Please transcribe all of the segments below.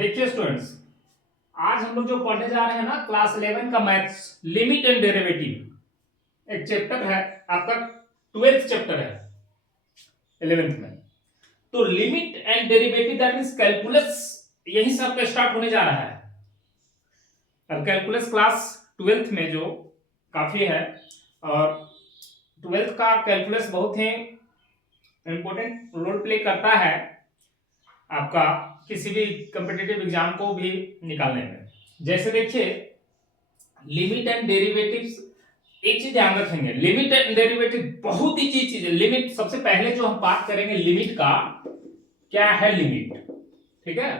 देखिए स्टूडेंट्स, आज हम लोग जो पढ़ने जा रहे हैं ना क्लास 11 का मैथ्स लिमिट एंड डेरिवेटिव एक चैप्टर है आपका 12th चैप्टर है 11th में। तो limit and derivative that means calculus यही से आपका स्टार्ट होने जा रहा है। अब कैलकुलस क्लास 12th में जो काफी है और 12th का कैलकुलस बहुत ही इंपॉर्टेंट रोल प्ले करता है आपका किसी भी कॉम्पिटिटिव एग्जाम को भी निकालने में। जैसे देखिए लिमिट एंड डेरिवेटिव्स, एक चीज ध्यान रखेंगे, लिमिट एंड डेरिवेटिव बहुत ही चीज है। लिमिट सबसे पहले जो हम बात करेंगे लिमिट का, क्या है लिमिट, ठीक है।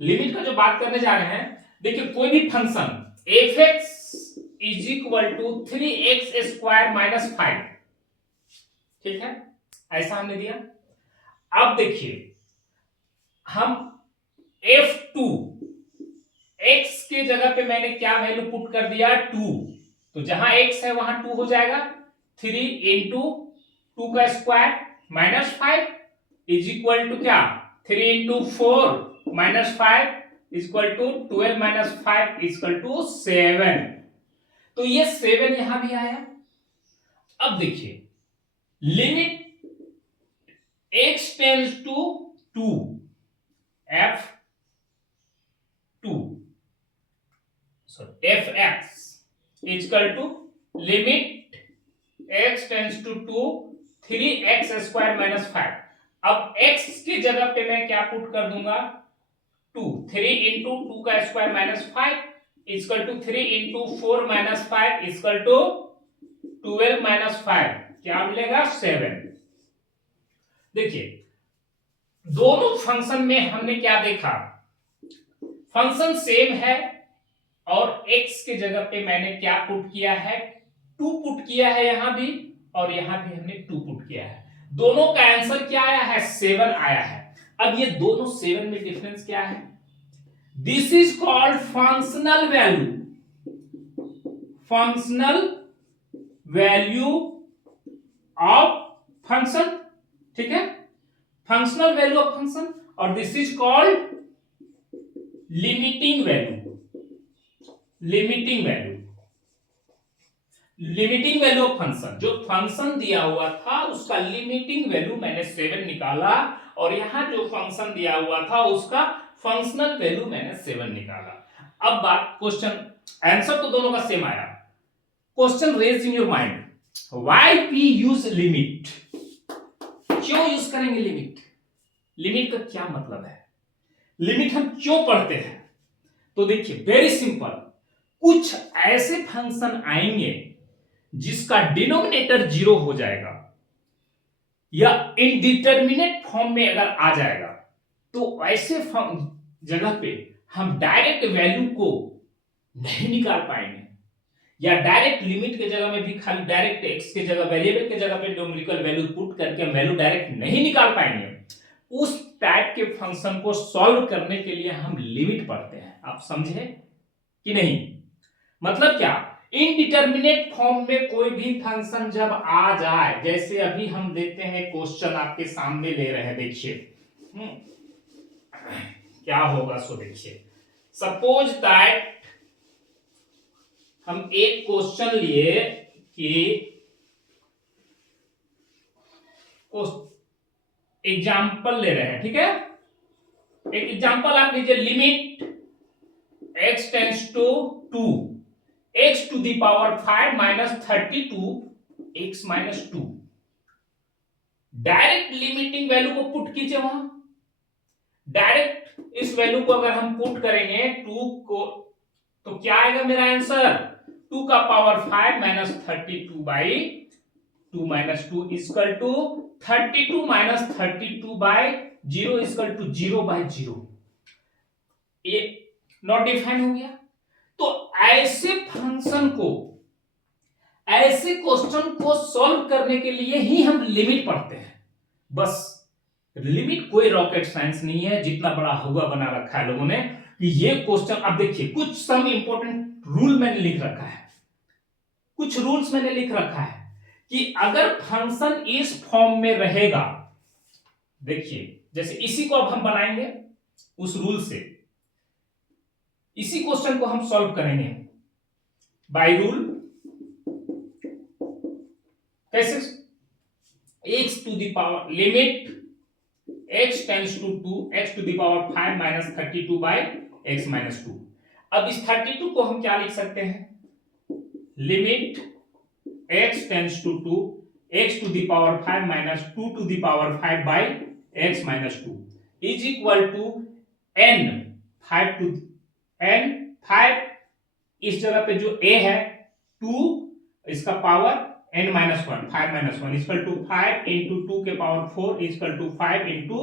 लिमिट का जो बात करने जा रहे हैं, देखिए कोई भी function f(x) is equal to 3x² minus 5, ठीक है, ऐसा हमने दिया। अब देखिए हम f2 x के जगह पे मैंने क्या वैल्यू पुट कर दिया 2, तो जहां x है वहां 2 हो जाएगा। 3 इंटू 2 का square minus 5 is equal to क्या 3 into 4 minus 5 is equal to 12 minus 5 is equal to 7। तो ये 7 यहां भी आया। अब देखिए limit x tends to 2 f2 fx is equal to limit x tends to 2 3x² minus 5। अब x की जगह पे मैं क्या पुट कर दूंगा 2, 3 इंटू 2 का square minus 5 equal to 3 into 4 minus 5 equal to 12 minus 5, क्या मिलेगा 7। देखिए दोनों फंक्शन में हमने क्या देखा, फंक्शन सेम है और x के जगह पे मैंने क्या पुट किया है 2 पुट किया है यहां भी, और यहां भी हमने 2 पुट किया है। दोनों का आंसर क्या आया है 7 आया है। अब ये दोनों 7 में डिफरेंस क्या है, this is called functional value, functional value of function, ठीक है, फंक्शनल वैल्यू ऑफ फंक्शन, और this is called limiting value, limiting value, limiting value of function. जो फंक्शन दिया हुआ था उसका लिमिटिंग वैल्यू मैंने 7 निकाला, और यहां जो फंक्शन दिया हुआ था उसका फंक्शनल वैल्यू मैंने 7 निकाला। अब बात क्वेश्चन, आंसर तो दोनों का सेम आया। Question raise in your mind, why we use limit, क्यों यूज करेंगे लिमिट, लिमिट का क्या मतलब है, लिमिट हम क्यों पढ़ते हैं। तो देखिए वेरी सिंपल, कुछ ऐसे फंक्शन आएंगे जिसका डिनोमिनेटर 0 हो जाएगा या इनडिटरमिनेट फॉर्म में अगर आ जाएगा, तो ऐसे जगह पे हम डायरेक्ट वैल्यू को नहीं निकाल पाएंगे, या डायरेक्ट लिमिट के जगह में भी खाली डायरेक्ट x के जगह वेरिएबल के जगह पे न्यूमेरिकल वैल्यू पुट करके हम वैल्यू डायरेक्ट नहीं निकाल पाएंगे। उस टाइप के फंक्शन को सॉल्व करने के लिए हम लिमिट पढ़ते हैं। आप समझे कि नहीं, मतलब क्या, इनडिटरमिनेट फॉर्म में कोई भी फंक्शन जब आ जाए, जैसे अभी हम देखते हैं क्वेश्चन आपके सामने ले रहे हैं, देखिए क्या होगा। सो देखिए सपोज दैट हम एक क्वेश्चन लिए कि एग्जाम्पल ले रहे हैं, ठीक है, एक एग्जाम्पल आप लीजिए, limit x tends to 2 x to the power 5 minus 32 x minus 2। Direct limiting value को पुट कीजिए वहां, डायरेक्ट इस वैल्यू को अगर हम पुट करेंगे 2 को, तो क्या आएगा मेरा आंसर 2 का power 5 minus 32 by 2 minus 2 equal to 32 minus 32 by 0 equal to 0 by 0। ये नॉट डिफाइन हो गया। तो ऐसे फंक्शन को, ऐसे क्वेश्चन को सॉल्व करने के लिए ही हम लिमिट पढ़ते हैं। बस लिमिट कोई रॉकेट साइंस नहीं है, जितना बड़ा हुआ बना रखा है लोगों ने कि ये क्वेश्चन। अब देखिए कुछ सम इंपॉर्टेंट रूल मैंने लिख रखा है, कुछ रूल्स मैंने लिख रखा है कि अगर फंक्शन इस फॉर्म में रहेगा, देखिए जैसे इसी को अब हम बनाएंगे उस रूल से, इसी क्वेश्चन को हम सॉल्व करेंगे बाय रूल। कैसे? x to the power limit x tends to 2 x to the power 5 minus 32 by x minus 2। अब इस 32 को हम क्या लिख सकते हैं? Limit x tends to 2 x to the power 5 minus 2 to the power 5 by x minus 2 is equal to n 5 to n 5, इस जगह पे जो a है 2, इसका power n minus 1 5 minus 1 equal to 5 into 2 के power 4 equal to 5 into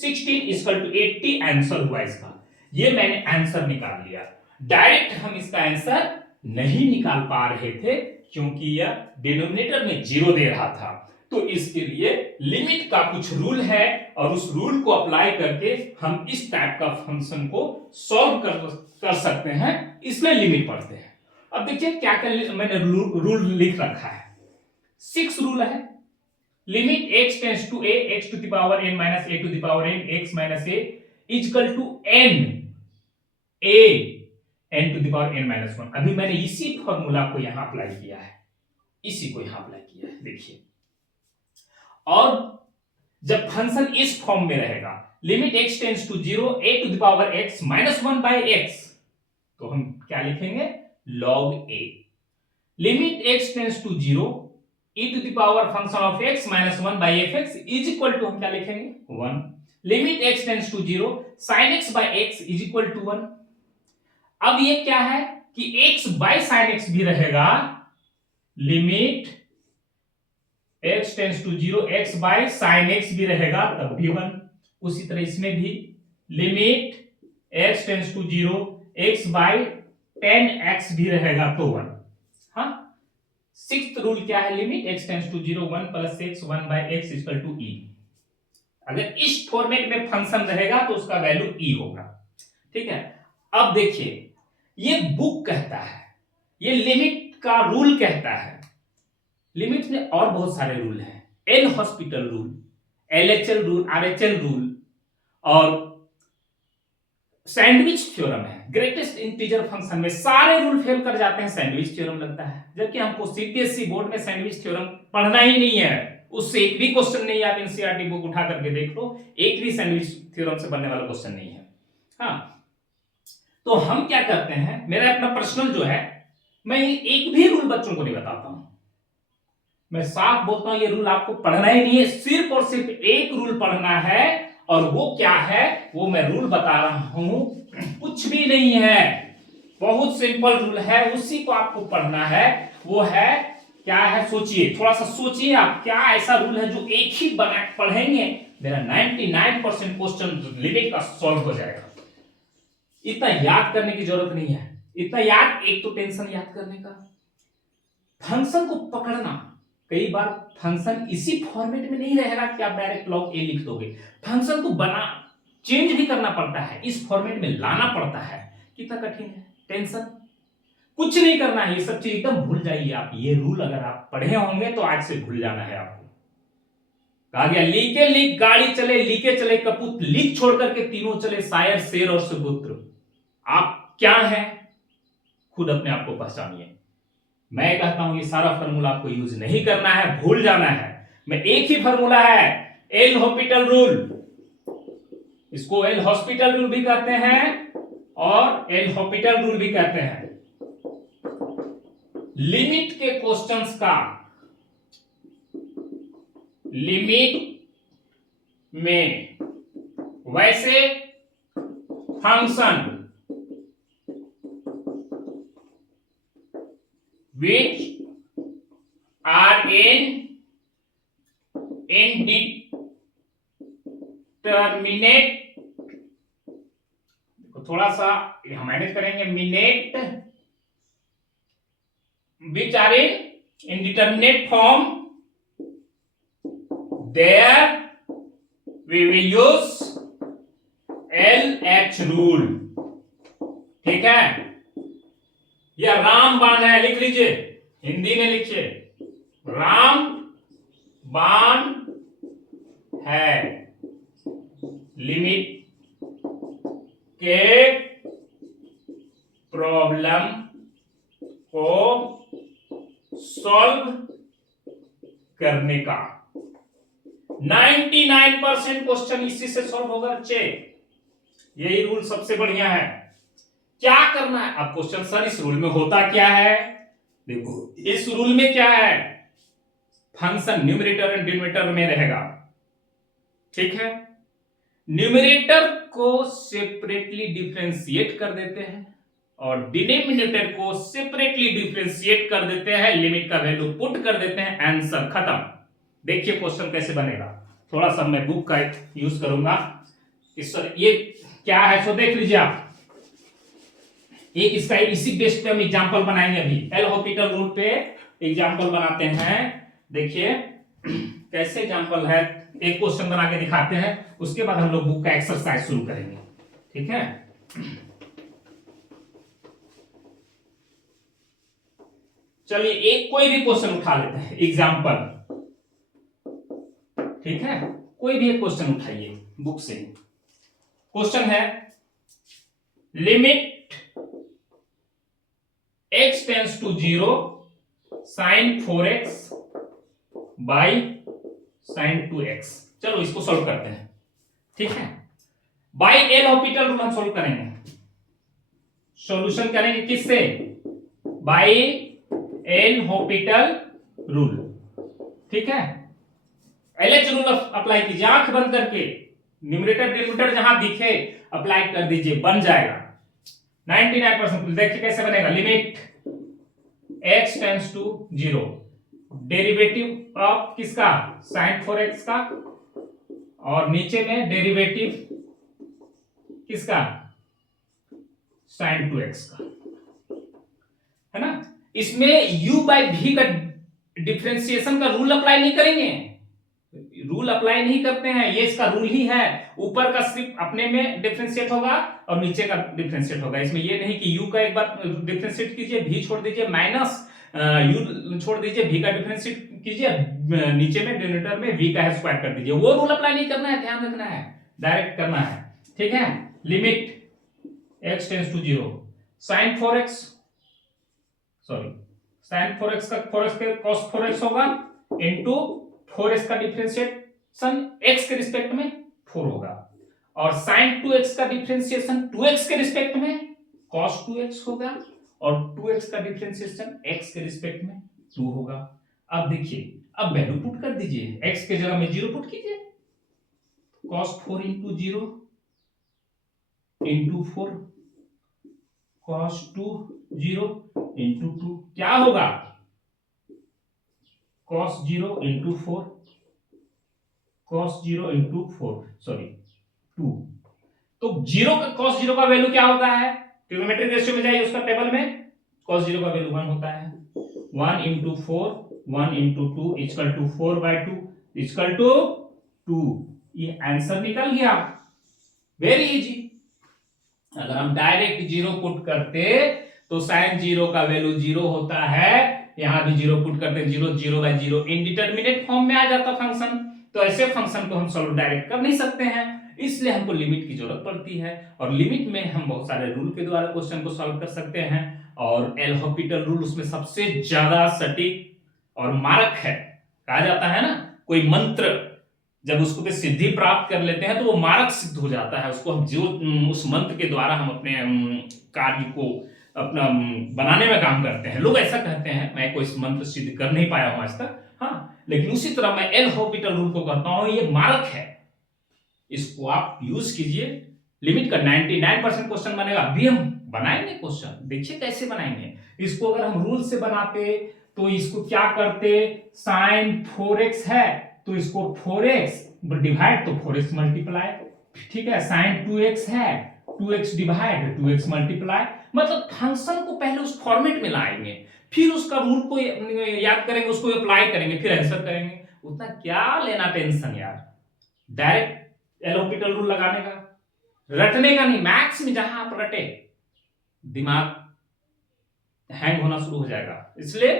16 equal to 80 answer हुआ इसका। ये मैंने आंसर निकाल लिया। डायरेक्ट हम इसका आंसर नहीं निकाल पा रहे थे क्योंकि यह डिनोमिनेटर में 0 दे रहा था। तो इसके लिए लिमिट का कुछ रूल है और उस रूल को अप्लाई करके हम इस टाइप का फंक्शन को सॉल्व कर सकते हैं, इसलिए लिमिट पढ़ते हैं। अब देखिए क्या क्या मैंने रूल लिख रखा है। 6 रूल है। Limit x tends to a x to the power n minus a to the power n x minus a equal to n a n to the power n minus 1। अभी मैंने इसी formula को यहां apply किया है, इसी को यहां अप्लाई किया है, देखिए। और जब फंक्शन इस फॉर्म में रहेगा limit x tends to 0 a to the power x minus 1 by x, तो हम क्या लिखेंगे? log a। Limit x tends to 0 e to the power function of x minus 1 by fx is equal to हम क्या लिखेंगे? 1। Limit x tends to 0 sin x by x is equal to 1। अब ये क्या है कि x बाय sin x भी रहेगा। Limit x tends to 0 x by sin x भी रहेगा, तब भी 1। उसी तरह इसमें भी limit x tends to 0 x by 10x भी रहेगा, तो 1। हाँ, 6th रूल क्या है? Limit x tends to 0 1 plus x 1 by x equal to e। अगर इस फॉर्मेट में फंक्शन रहेगा तो उसका वैल्यू e होगा। ठीक है। अब देखिए, ये बुक कहता है, ये लिमिट का रूल कहता है। लिमिट में और बहुत सारे रूल हैं। L hospital rule, LHL rule, RHL rule और सैंडविच थ्योरम है। ग्रेटेस्ट इंटीजर फंक्शन में सारे रूल फेल कर जाते हैं, सैंडविच थ्योरम लगता है। जबकि हमको सीबीएसई बोर्ड में सैंडविच थ्योरम पढ़ना ही नहीं है, उससे एक भी क्वेश्चन नहीं। आप एनसीईआरटी बुक उठा करके देख लो, एक भी सैंडविच थ्योरम से बनने वाला क्वेश्चन नहीं है। हाँ, तो हम क्या करते हैं, मेरा अपना पर्सनल जो है, मैं एक भी रूल बच्चों को नहीं बताता हूं। मैं साफ बोलता हूं, ये रूल आपको पढ़ना ही नहीं है, सिर्फ और सिर्फ एक रूल पढ़ना है। और वो क्या है, वो मैं रूल बता रहा हूं, कुछ भी नहीं है, बहुत सिंपल रूल है, उसी को आपको पढ़ना है। वो है क्या है? सोचिए, थोड़ा सा सोचिए आप, क्या ऐसा रूल है जो एक ही बना पढ़ेंगे मेरा 99% क्वेश्चन लिमिट का सॉल्व हो जाएगा। इतना याद करने की जरूरत नहीं है। इतना याद, एक तो टेंशन याद करने का, फंक्शन को पकड़ना। कई बार फंक्शन इसी फॉर्मेट में नहीं रहेगा कि आप डायरेक्ट लॉग ए लिख दोगे, फंक्शन को बना चेंज भी करना पड़ता है, इस फॉर्मेट में लाना पड़ता है। कितना कठिन है, टेंशन कुछ नहीं करना है, ये सब चीज एकदम भूल जाइए आप। ये रूल अगर आप पढ़े होंगे तो आज से भूल जाना है आपको। कहा गया लीके लीक गाड़ी चले, लीके चले कपूत, लीक छोड़ करके तीनों चले, शायर शेर और सुपुत्र। आप क्या हैं, खुद अपने आप को पहचानिए। मैं कहता हूं ये सारा फार्मूला आपको यूज नहीं करना है, भूल जाना है। मैं एक ही फार्मूला है, एल हॉस्पिटल रूल। इसको एल हॉस्पिटल रूल भी कहते हैं और एल हॉस्पिटल रूल भी कहते हैं। लिमिट के क्वेश्चंस का, लिमिट में वैसे फंक्शन which are indeterminate, थोड़ा सा हम मैनेज करेंगे, minute, which are in indeterminate form, there we will use LH rule। ठीक है, यह रामबाण है, लिख लीजिए, हिंदी में लिखिए, राम बाण है। लिमिट के प्रॉब्लम को सॉल्व करने का। 99% क्वेश्चन इसी से सॉल्व होगा बच्चे। यही रूल सबसे बढ़िया है। क्या करना है अब क्वेश्चन, सर इस रूल में होता क्या है? देखो इस रूल में क्या है, फंक्शन न्यूमरेटर एंड डिनोमिनेटर में रहेगा, ठीक है। न्यूमरेटर को सेपरेटली डिफरेंशिएट कर देते हैं और डिनोमिनेटर को सेपरेटली डिफरेंशिएट कर देते हैं, लिमिट का वैल्यू पुट कर देते हैं, आंसर खत्म। देखिए क्वेश्चन कैसे बनेगा, थोड़ा सा मैं बुक का यूज करूंगा। ये क्या है सो देख लीजिए आप। एक इसका इसी बेस पे हम एग्जांपल बनाएंगे। अभी एल हॉस्पिटल रूल पे एग्जांपल बनाते हैं। देखिए कैसे एग्जांपल है, एक क्वेश्चन बना के दिखाते हैं, उसके बाद हम लोग बुक का एक्सरसाइज शुरू करेंगे, ठीक है। चलिए एक कोई भी क्वेश्चन उठा लेते हैं एग्जांपल, ठीक है। कोई भी एक क्वेश्चन उठाइए बुक से। क्वेश्चन है limit x tends to 0 sin 4x by sin 2x। चलो इसको सॉल्व करते हैं, ठीक है। बाई एल हॉस्पिटल रूल हम सॉल्व करेंगे, सॉल्यूशन करेंगे किससे? बाई एल हॉस्पिटल रूल, ठीक है। एलएच रूल अप्लाई कीजिए, आंख बंद करके न्यूमरेटर डिनोमिनेटर जहां दिखे अप्लाई कर दीजिए, बन जाएगा 99%। देखिए कैसे बनेगा, limit x tends to 0, derivative of किसका? sin 4x का, और नीचे में डेरिवेटिव किसका? sin 2x का, है ना। इसमें u बाई v का डिफरेंशिएशन का रूल अप्लाई नहीं करेंगे, रूल अप्लाई नहीं करते हैं, ये इसका रूल ही है। ऊपर का सिर्फ अपने में डिफरेंशिएट होगा और नीचे का डिफरेंशिएट होगा। इसमें ये नहीं कि u का एक बार डिफरेंशिएट कीजिए, v छोड़ दीजिए, माइनस u छोड़ दीजिए, v का डिफरेंशिएट कीजिए, नीचे में डिनोमिनेटर में v का स्क्वायर कर दीजिए। वो रूल अप्लाई नहीं करना है, ध्यान रखना है, डायरेक्ट करना है, ठीक है। Limit x tends to 0 sin 4x, sorry sin 4x का 4x के cos 4x होगा इनटू 4x का डिफरेंशिएशन x के रिस्पेक्ट में 4 होगा, और sin 2x का डिफरेंशिएशन 2x के रिस्पेक्ट में cos 2x होगा, और 2x का डिफरेंशिएशन x के रिस्पेक्ट में 2 होगा। अब देखिए, अब वैल्यू पुट कर दीजिए, x के जगह में 0 पुट कीजिए, cos 4 into 0 into 4 cos 2 0 into 2 क्या होगा? cos 0 into 4 cos 0 into 4 sorry 2। तो 0 का cos 0 का वैल्यू क्या होता है? ट्रिग्नोमेट्रिक रेशियो में जाइए, उसका टेबल में cos 0 का वैल्यू 1 होता है। 1 into 4 1 into 2 equal to 4 by 2 equal to 2। ये आंसर निकल गया, वेरी इजी। अगर हम डायरेक्ट 0 पुट करते तो sin 0 का वैल्यू 0 होता है, यहां भी 0 पुट करते 0 0 बाई 0 इनडिटरमिनेट फॉर्म में आ जाता फंक्शन। तो ऐसे फंक्शन को हम सॉल्व डायरेक्ट कर नहीं सकते हैं, इसलिए हमको लिमिट की जरूरत पड़ती है, और लिमिट में हम बहुत सारे रूल के द्वारा क्वेश्चन को सॉल्व कर सकते हैं, और एल हॉस्पिटल रूल उसमें सबसे ज्यादा सटीक और मारक है। कहा जाता है ना, कोई मंत्र जब उसको पे सिद्धि प्राप्त कर लेते हैं तो वो मारक सिद्ध हो जाता है, उसको हम जो उस मंत्र के द्वारा हम अपने कार्य को अपना बनाने में काम करते हैं। लोग ऐसा कहते हैं, मैं कोई मंत्र सिद्ध कर नहीं पाया हूं आज तक, हाँ, लेकिन उसी तरह मैं एल हॉस्पिटल रूल को कहता हूं ये मारक है, इसको आप यूज कीजिए। लिमिट का 99% क्वेश्चन बनेगा। अभी हम बनाएंगे क्वेश्चन, देखिए कैसे बनाएंगे इसको। अगर हम रूल से बनाते तो इसको क्या करते, sin 4x है तो इसको 4x डिवाइड तो 4x मल्टीप्लाई, ठीक है। sin 2x है 2x डिवाइड 2x मल्टीप्लाई, मतलब फंक्शन को पहले उस फॉर्मेट में लाएंगे, फिर उसका रूल को याद करेंगे, उसको अप्लाई करेंगे, फिर आंसर करेंगे। उतना क्या लेना टेंशन यार, डायरेक्ट एल हॉस्पिटल रूल लगाने का, रटने का नहीं। मैथ्स में जहां आप रटे दिमाग हैंग होना शुरू हो जाएगा, इसलिए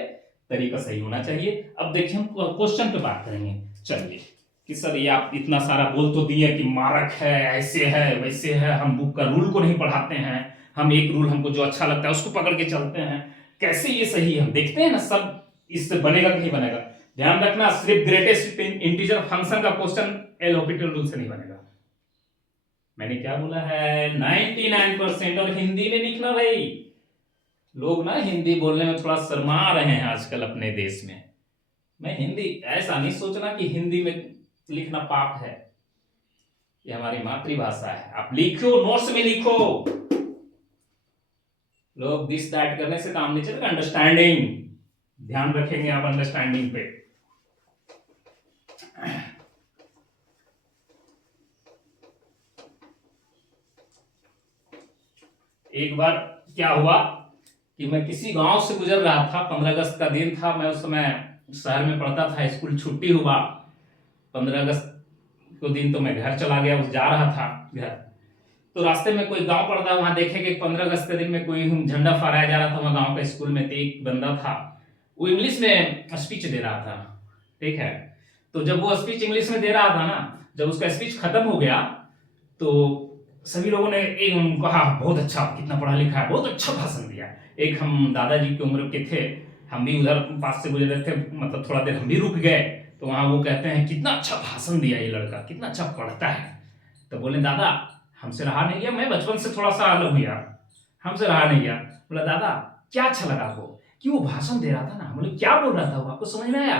तरीका सही होना चाहिए। अब देखिए हम क्वेश्चन पे बात करेंगे, चलिए कि सर ये आप इतना सारा बोल तो दिए कि मारक है, ऐसे है वैसे है, हम बुक का रूल को नहीं पढ़ाते हैं, हम एक रूल हमको जो अच्छा लगता है उसको पकड़ के चलते हैं, कैसे ये सही है? हम देखते हैं ना सब, इससे बनेगा कि नहीं बनेगा? ध्यान रखना, सिर्फ ग्रेटेस्ट इंटीजर फंक्शन का क्वेश्चन एल हॉपिटल रूल से नहीं बनेगा। मैंने क्या बोला है? 99%। और हिंदी में लिखना भाई, लोग ना हिंदी बोलने में थोड़ा शर्मा रहे हैं आजकल अपने देश में। मैं हिंदी, ऐसा नहीं सोचना कि हिंदी में लिखना पाप है, ये हमारी मातृभाषा है। आप लिखो, नोट्स में लिखो। लोग दिस दैट करने से काम नहीं चलेगा, अंडरस्टैंडिंग ध्यान रखेंगे आप, अंडरस्टैंडिंग पे। एक बार क्या हुआ कि मैं किसी गांव से गुजर रहा था, 15 अगस्त का दिन था, मैं उस समय शहर में पढ़ता था, स्कूल छुट्टी हुआ 15 अगस्त को दिन, तो मैं घर चला गया, जा रहा था घर, तो रास्ते में कोई गांव पड़ता है, वहां देखे कि 15 अगस्त के दिन में कोई झंडा फहराया जा रहा था वहां गांव के स्कूल में। तो एक बंदा था, वो इंग्लिश में स्पीच दे रहा था, ठीक है। तो जब वो स्पीच इंग्लिश में दे रहा था ना, जब उसका स्पीच खत्म हो गया तो सभी लोगों ने एक कहा, बहुत अच्छा, कितना पढ़ा लिखा है, बहुत अच्छा भाषण दिया। एक हम दादाजी की उम्र के थे, हम भी उधर पास से गुजरे थे, मतलब थोड़ा देर हम भी रुक गए, तो वहां वो कहते हैं कितना अच्छा भाषण दिया ये लड़का, कितना अच्छा पढ़ता है। तो बोले दादा हमसे रहा नहीं गया, मैं बचपन से थोड़ा सा अलग हुआ, हमसे रहा नहीं गया। बोला दादा क्या अच्छा लगा आपको? कि वो भाषण दे रहा था ना। बोले क्या बोल रहा था वो, आपको समझ में आया?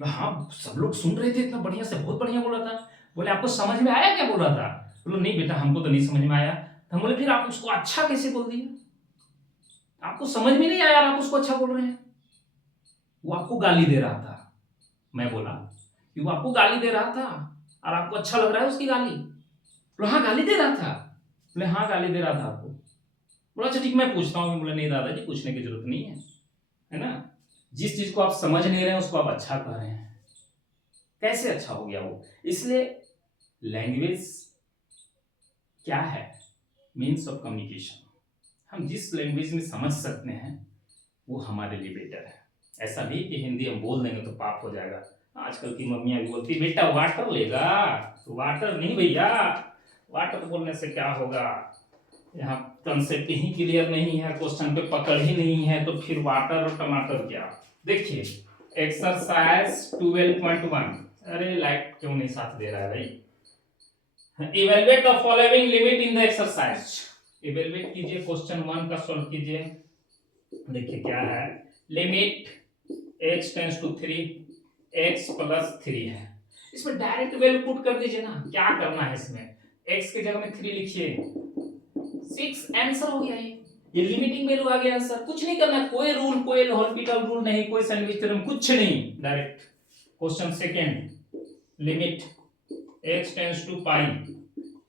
बोला हाँ, सब लोग सुन रहे थे इतना बढ़िया से, बहुत बढ़िया बोल रहा था। बोले आपको समझ में आया क्या बोल रहा था? बोलो नहीं बेटा, हमको तो नहीं समझ में आया। तो हम बोले फिर आप उसको अच्छा कैसे बोल दिए? आपको समझ में नहीं आया, आप उसको अच्छा बोल रहे हैं। वो आपको गाली दे रहा था। मैं बोला कि वो आपको गाली दे रहा था और आपको अच्छा लग रहा है उसकी गाली? बोला हाँ गाली दे रहा था। बोले हाँ गाली दे रहा था आपको। बोला अच्छा ठीक, मैं पूछता हूँ। बोले नहीं दादाजी, पूछने की जरूरत नहीं है ना? जिस चीज को आप समझ नहीं रहे हैं उसको आप अच्छा कह रहे हैं, कैसे अच्छा हो गया वो? इसलिए लैंग्वेज क्या है? Means of communication. हम जिस लैंग्वेज में समझ सकते हैं वो हमारे लिए बेटर है। ऐसा नहीं कि हिंदी हम बोल देंगे तो पाप हो जाएगा। आजकल की मम्मियां भी बोलती बेटा वाटर लेगा, तो वाटर नहीं भैया, वाटर बोलने से क्या होगा? यहाँ कंसेप्ट ही क्लियर नहीं है, क्वेश्चन पे पकड़ ही नहीं है, तो फिर वाटर और टमाटर क्या? देखिए एक्सरसाइज 12.1। अरे लाइट क्यों नहीं साथ दे रहा है भाई? Evaluate the following limit in the exercise. Evaluate कीजिए, क्वेश्चन 1 का सॉल्व कीजिए। देखिए क्या है, limit x tends to 3, x plus 3 है। इसमें डायरेक्ट वैल्यू पुट कर दीजिए ना। क्या करना है इसमें, x की जगह में 3 लिखिए, 6 आंसर हो गया। ये लिमिटिंग वैल्यू आ गया आंसर। कुछ नहीं करना, कोई रूल, कोई हॉस्पिटल रूल नहीं, कोई सैंडविच थ्योरम, कुछ नहीं, direct. Question second, limit x tends to pi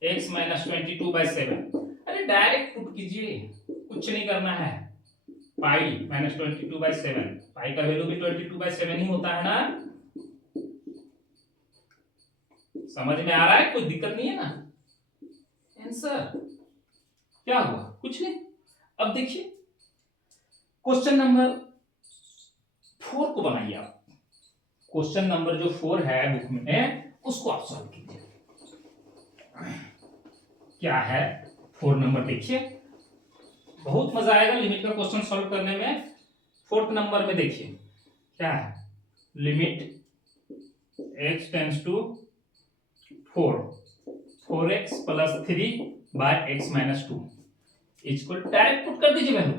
x minus 22/7। अरे डायरेक्ट पुट कीजिए, कुछ नहीं करना है। पाई माइनस 22/7, पाई का वैल्यू भी 22/7 ही होता है ना? समझ में आ रहा है? कोई दिक्कत नहीं है ना? आंसर क्या हुआ? कुछ नहीं। अब देखिए क्वेश्चन नंबर 4 को बनाइए आप। क्वेश्चन नंबर जो 4 है बुक में, उसको आप सॉल्व कीजिए। क्या है 4 नंबर? देखिए बहुत मजा आएगा लिमिट का क्वेश्चन सॉल्व करने में। 4th नंबर में देखिए क्या है, limit x tends to 4x plus 3 by x minus 2 equal, direct put कर दीजिए वैल्यू,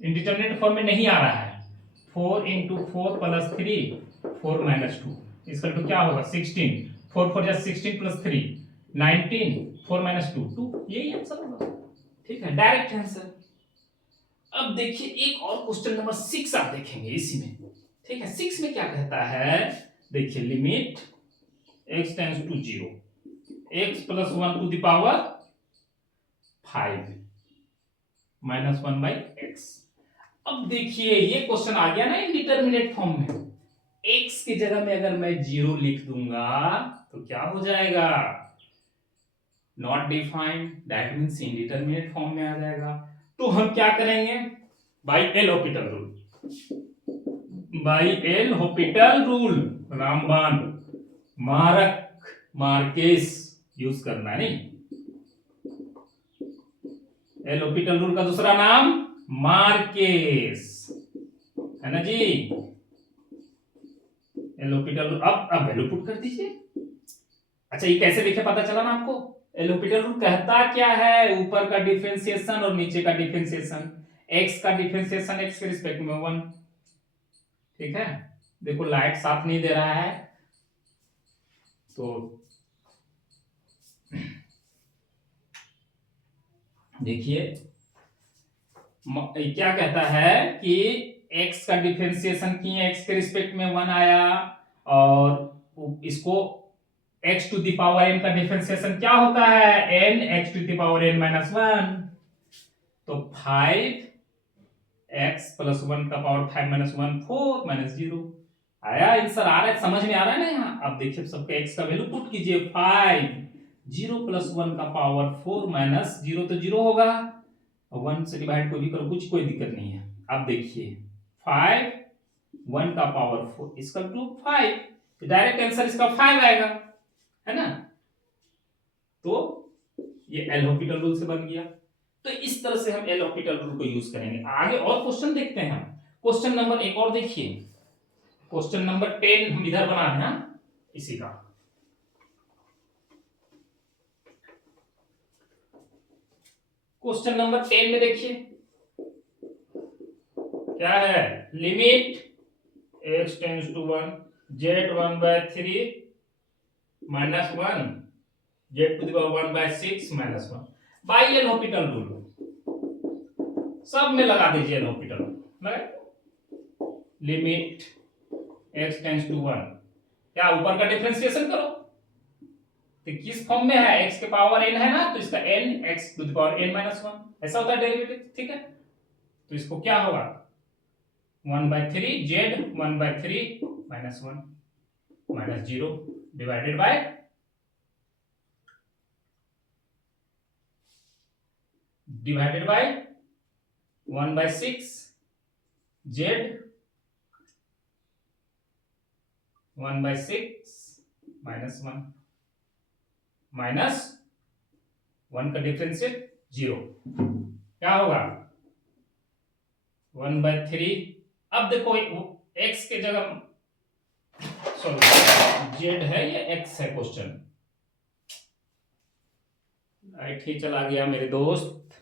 इंडिटरमिनेट फॉर्म में नहीं आ रहा है। 4 इंटू 4 प्लस 3 4 माइनस 2 इसका तो क्या होगा 16, 4 4 जा 16 प्लस 3 19, 4 माइनस 2 2, यही आंसर होगा। ठीक है, डायरेक्ट आंसर। अब देखिए एक और क्वेश्चन नंबर 6 आप देखेंगे इसी में। ठीक है, 6 में क्या कहता है, देखिए limit x tends to 0, x plus 1 to the power 5 minus 1 by x। अब देखिए ये क्वेश्चन आ गया ना इंडिटरमिनेट फॉर्म में। x की जगह में अगर मैं 0 लिख दूंगा तो क्या हो जाएगा, not defined, that means indeterminate form में आ जाएगा। तो हम क्या करेंगे, by L Hôpital rule, by L Hôpital rule, रामबाण मारक मार्केस यूज करना है, नहीं। एल हॉपिटल रूल का दूसरा नाम मार्केस है ना जी। एल हॉपिटल रूल, अब वैल्यू पुट कर दीजिए। अच्छा, ये कैसे देखे, पता चला ना आपको। एल हॉपिटल रूल कहता क्या है, ऊपर का डिफरेंशिएशन और नीचे का डिफरेंशिएशन। एक्स का डिफरेंशिएशन एक्स के रिस्पेक्ट में 1, ठीक है। देखो लाइट साथ नहीं दे रहा है, तो देखिए क्या कहता है कि x का डिफरेंशिएशन किए, x के रिस्पेक्ट में 1 आया, और इसको x to the power n का डिफरेंशिएशन क्या होता है, n x to the power n minus 1, तो 5x प्लस 1 का पावर 5 माइनस 1 4 माइनस 0 आया। आंसर आ रहा है, समझ में आ रहा है ना। यहाँ अब देखिए सबका x का वैल्यू पुट कीजिए, 5 0 प्लस 1 का पावर 4 माइनस 0 तो 0 होगा, 1 से डिवाइड कोई भी करो, कुछ कोई दिक्कत नहीं है। अब देखिए 5 1 का पावर 4 इसका टू 5, तो डायरेक्ट आंसर इसका 5 आएगा, है ना। तो ये एल हॉपिटल रूल से बन गया। तो इस तरह से हम एल हॉपिटल रूल को यूज करेंगे। आगे और क्वेश्चन देखते हैं हम। क्वेश्चन नंबर एक और देखिए, क्वेश्चन नंबर 10 हम इधर बना रहे हैं इसी का। क्वेश्चन नंबर 10 में देखिए क्या है, limit x tends to 1 z 1/3 minus 1 z to the power 1/6 minus 1 by L'Hopital rule. सब में लगा दीजिए L'Hopital rule. Limit x tends to 1, क्या ऊपर का डिफरेंशिएशन करो, तो किस फॉर्म में है, x के पावर n है ना, तो इसका n x to the power n minus 1 ऐसा होता है डेरिवेटिव, ठीक है। तो इसको क्या होगा, 1/3 z 1/3 minus 1 minus 0 divided by 1/6 z 1/6 minus 1 minus 1 का डिफरेंशियल 0, क्या होगा 1/3। अब देखो x के जगह, सॉरी z है या x है क्वेश्चन, राइट ही चला गया मेरे दोस्त।